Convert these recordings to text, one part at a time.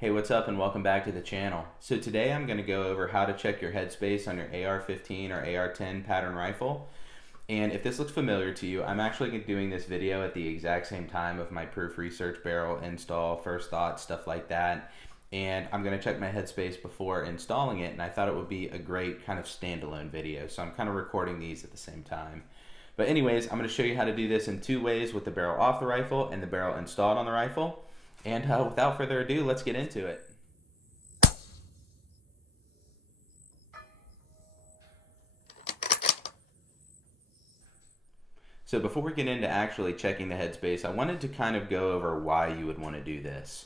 Hey, what's up and welcome back to the channel. So today I'm going to go over how to check your headspace on your AR-15 or AR-10 pattern rifle. And if this looks familiar to you, I'm actually doing this video at the exact same time of my proof research barrel install, first thought, stuff like that. And I'm going to check my headspace before installing it, and I thought it would be a great kind of standalone video. So I'm kind of recording these at the same time. But anyways, I'm going to show you how to do this in two ways, with the barrel off the rifle and the barrel installed on the rifle. And without further ado, let's get into it. So before we get into actually checking the headspace, I wanted to kind of go over why you would want to do this.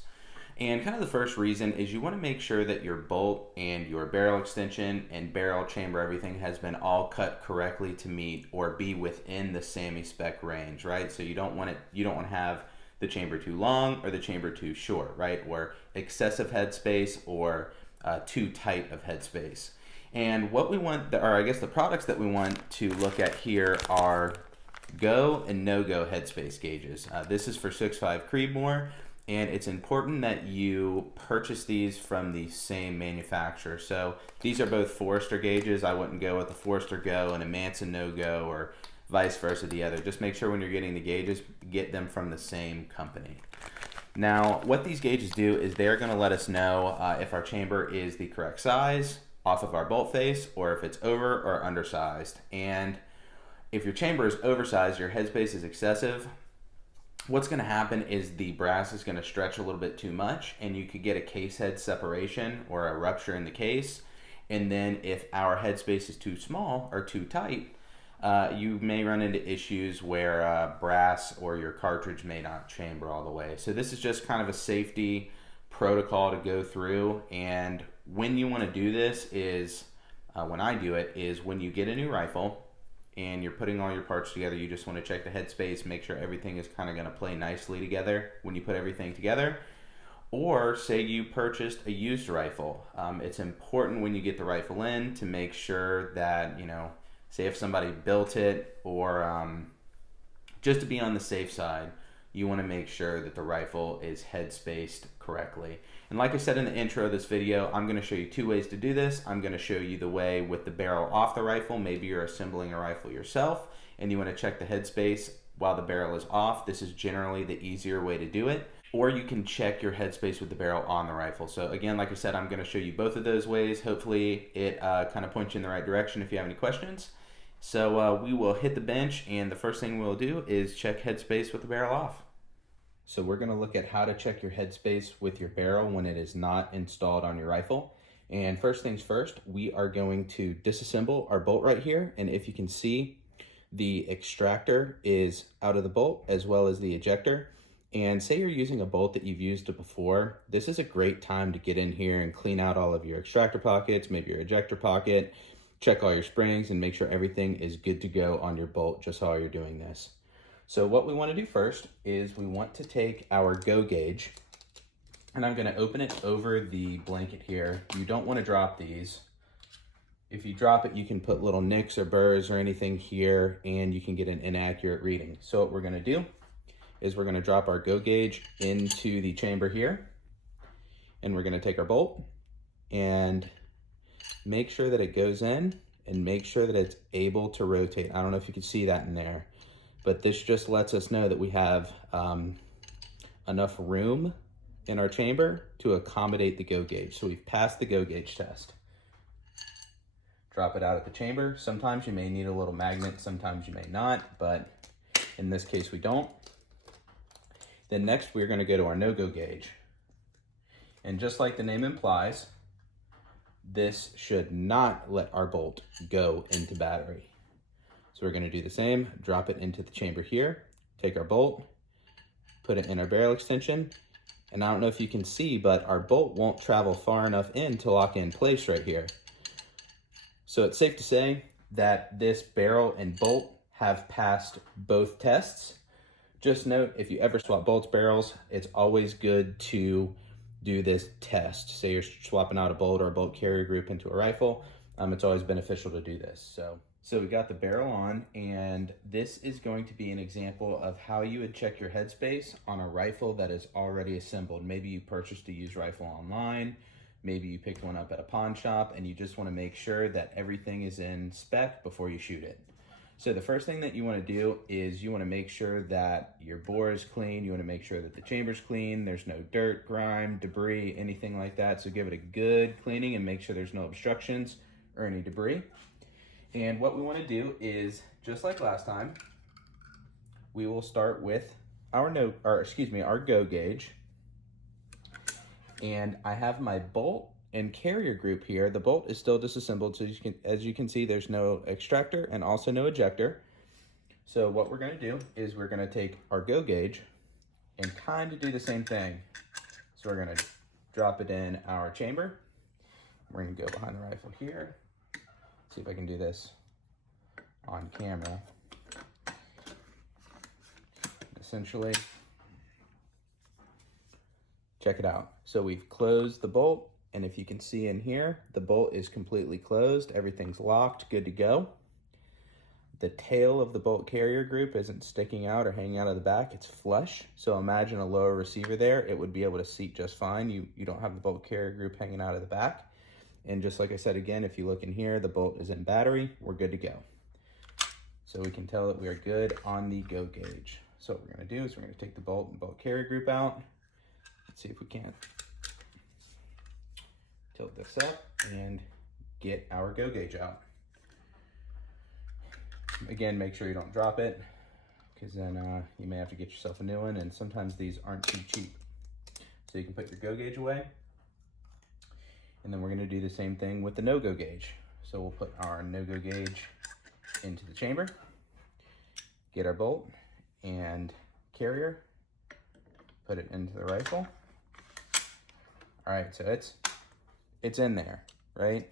And kind of the first reason is you want to make sure that your bolt and your barrel extension and barrel chamber, everything has been all cut correctly to meet or be within the SAMI spec range, right? So you don't want to have the chamber too long or the chamber too short, right? Or excessive headspace or too tight of headspace. And what we want, or I guess the products that we want to look at here are go and no-go headspace gauges. This is for 6.5 Creedmoor, and it's important that you purchase these from the same manufacturer. So these are both Forester gauges. I wouldn't go with a Forester Go and a Manson no-go, or vice versa the other. Just make sure when you're getting the gauges, get them from the same company. Now, what these gauges do is they're going to let us know if our chamber is the correct size off of our bolt face, or if it's over or undersized. And if your chamber is oversized, your headspace is excessive, what's going to happen is the brass is going to stretch a little bit too much, and you could get a case head separation or a rupture in the case. And then if our headspace is too small or too tight, you may run into issues where brass or your cartridge may not chamber all the way. So this is just kind of a safety protocol to go through. And when you want to do this is, when I do it, is when you get a new rifle and you're putting all your parts together, you just want to check the headspace, make sure everything is kind of going to play nicely together when you put everything together. Or say you purchased a used rifle. It's important when you get the rifle in to make sure that, say if somebody built it, or just to be on the safe side, you want to make sure that the rifle is headspaced correctly. And like I said in the intro of this video, I'm going to show you two ways to do this. I'm going to show you the way with the barrel off the rifle. Maybe you're assembling a rifle yourself and you want to check the headspace while the barrel is off. This is generally the easier way to do it. Or you can check your headspace with the barrel on the rifle. So again, like I said, I'm going to show you both of those ways. Hopefully it kind of points you in the right direction if you have any questions. So we will hit the bench, and the first thing we'll do is check headspace with the barrel off. So we're going to look at how to check your headspace with your barrel when it is not installed on your rifle. And first things first, we are going to disassemble our bolt right here. And if you can see, the extractor is out of the bolt as well as the ejector. And say you're using a bolt that you've used before, this is a great time to get in here and clean out all of your extractor pockets, maybe your ejector pocket, check all your springs, and make sure everything is good to go on your bolt just while you're doing this. So what we want to do first is we want to take our go gauge, and I'm going to open it over the blanket here. You don't want to drop these. If you drop it, you can put little nicks or burrs or anything here, and you can get an inaccurate reading. So what we're going to do is we're going to drop our go gauge into the chamber here, and we're going to take our bolt and make sure that it goes in and make sure that it's able to rotate. I don't know if you can see that in there, but this just lets us know that we have enough room in our chamber to accommodate the go gauge. So we've passed the go gauge test. Drop it out of the chamber. Sometimes you may need a little magnet, sometimes you may not, but in this case we don't. Then next we're going to go to our no-go gauge. And just like the name implies, this should not let our bolt go into battery. So we're going to do the same, drop it into the chamber here, take our bolt, put it in our barrel extension, and I don't know if you can see, but our bolt won't travel far enough in to lock in place right here. So it's safe to say that this barrel and bolt have passed both tests. Just note, if you ever swap bolts barrels, it's always good to do this test. Say you're swapping out a bolt or a bolt carrier group into a rifle, it's always beneficial to do this. So So we got the barrel on, and this is going to be an example of how you would check your headspace on a rifle that is already assembled. Maybe you purchased a used rifle online, maybe you picked one up at a pawn shop, and you just want to make sure that everything is in spec before you shoot it. So the first thing that you want to do is you want to make sure that your bore is clean. You want to make sure that the chamber's clean. There's no dirt, grime, debris, anything like that. So give it a good cleaning and make sure there's no obstructions or any debris. And what we want to do is, just like last time, we will start with our go gauge. And I have my bolt and carrier group here. The bolt is still disassembled, so as you can see, there's no extractor and also no ejector. So what we're going to do is we're going to take our go gauge and kind of do the same thing. So we're going to drop it in our chamber. We're going to go behind the rifle here. See if I can do this on camera. Essentially, check it out. So we've closed the bolt, and if you can see in here, the bolt is completely closed. Everything's locked, good to go. The tail of the bolt carrier group isn't sticking out or hanging out of the back, it's flush. So imagine a lower receiver there, it would be able to seat just fine. You don't have the bolt carrier group hanging out of the back. And just like I said again, if you look in here, the bolt is in battery, we're good to go. So we can tell that we are good on the go gauge. So what we're gonna do is we're gonna take the bolt and bolt carrier group out. Let's see if we can tilt this up and get our go gauge out. Again, make sure you don't drop it, because then you may have to get yourself a new one, and sometimes these aren't too cheap. So you can put your go gauge away. And then we're gonna do the same thing with the no-go gauge. So we'll put our no-go gauge into the chamber, get our bolt and carrier, put it into the rifle. All right, so it's in there, right?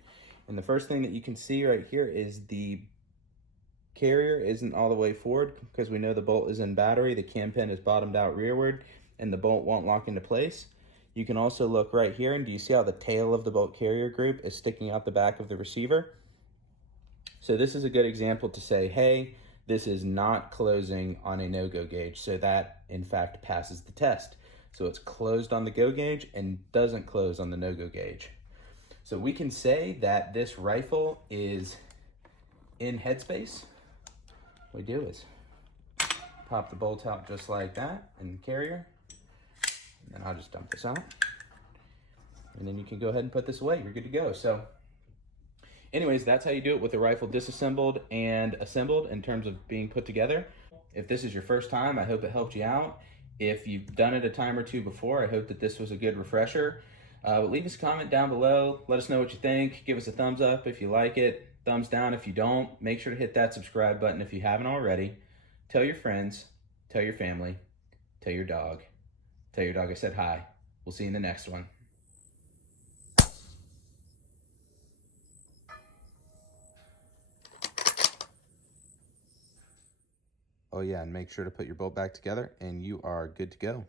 And the first thing that you can see right here is the carrier isn't all the way forward because we know the bolt is in battery, the cam pin is bottomed out rearward, and the bolt won't lock into place. You can also look right here, and do you see how the tail of the bolt carrier group is sticking out the back of the receiver? So this is a good example to say, hey, this is not closing on a no-go gauge, so that in fact passes the test. So it's closed on the go gauge and doesn't close on the no-go gauge. So we can say that this rifle is in headspace. What we do is pop the bolt out just like that in the carrier. And then I'll just dump this out. And then you can go ahead and put this away. You're good to go. So anyways, that's how you do it with the rifle disassembled and assembled in terms of being put together. If this is your first time, I hope it helped you out. If you've done it a time or two before, I hope that this was a good refresher. But leave us a comment down below. Let us know what you think. Give us a thumbs up if you like it. Thumbs down if you don't. Make sure to hit that subscribe button if you haven't already. Tell your friends. Tell your family. Tell your dog. Tell your dog I said hi. We'll see you in the next one. Oh yeah, and make sure to put your bolt back together and you are good to go.